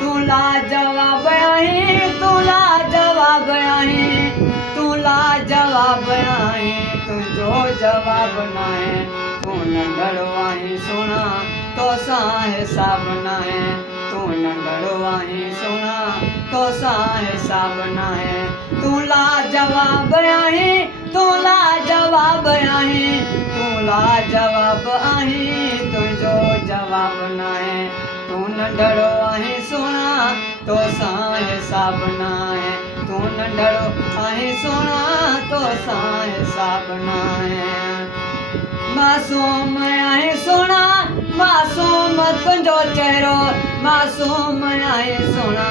तुला जवाब आहे, तुला जवाब आहे, तुला जवाब आहे, तुझो जवाब नाहे। तू नंढड़ो आहे सोना तोसां हिसाब नाहे, तू नंढड़ो आहे सोना तोसां हिसाब नाहे। तुला जवाब आहे, तुला जवाब आहे, तुला जवाब आहे, तुझो जवाब नाहे। तू नंढड़ो आहे सोना तोसां हिसाब नाहे, तू नंढड़ो आहे सोना तोसां हिसाब नाहे। मासूम आहे सोना मासूम तुंहिंजो चेहरो, मासूम आहे सोना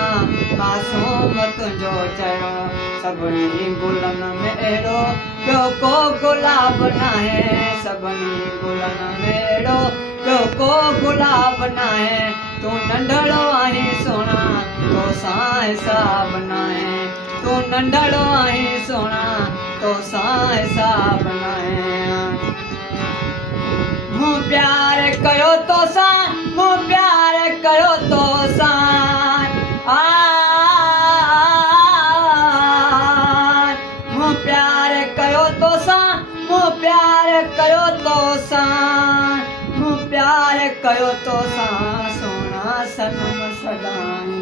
मासूम तुंहिंजो चेहरो। सभिनी गुलनि में अहिड़ो ॿियो को गुलाब नाहे, सभिनी गुलनि में अहिड़ो ॿियो को गुलाब नाहे। तू नंढड़ो आहे सोना तोसां हिसाब नाहे, तू नंढड़ो आहे सोना तोसां हिसाब नाहे। मूं प्यार कयो तोसां, मूं प्यार कयो तोसां, मूं प्यार कयो तोसां, मूं प्यार कयो तोसां, मूं प्यार कयो तोसां सोना सनम सदाई।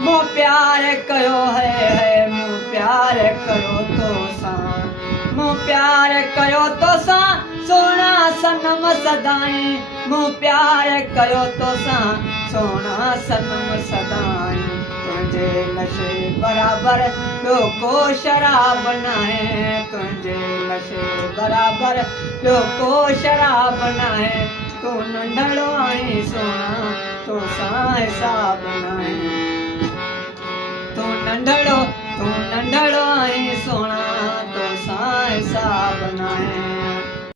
मूं प्यार कयो है मूं प्यार कयो तोसां, मूं प्यार कयो तोसां सोना सनम सदाई। मूं प्यार कयो तोसां सोना सनम सदाई। तुंहिंजे नशे बराबर ॿियो को शराब नाहे, तुंहिंजे नशे बराबर ॿियो को शराब नाहे। तू नंढड़ो आहीं सोना तोसां हिसाब नाहे, तू नंढड़ो आहीं सोना तोसां हिसाब नाहे।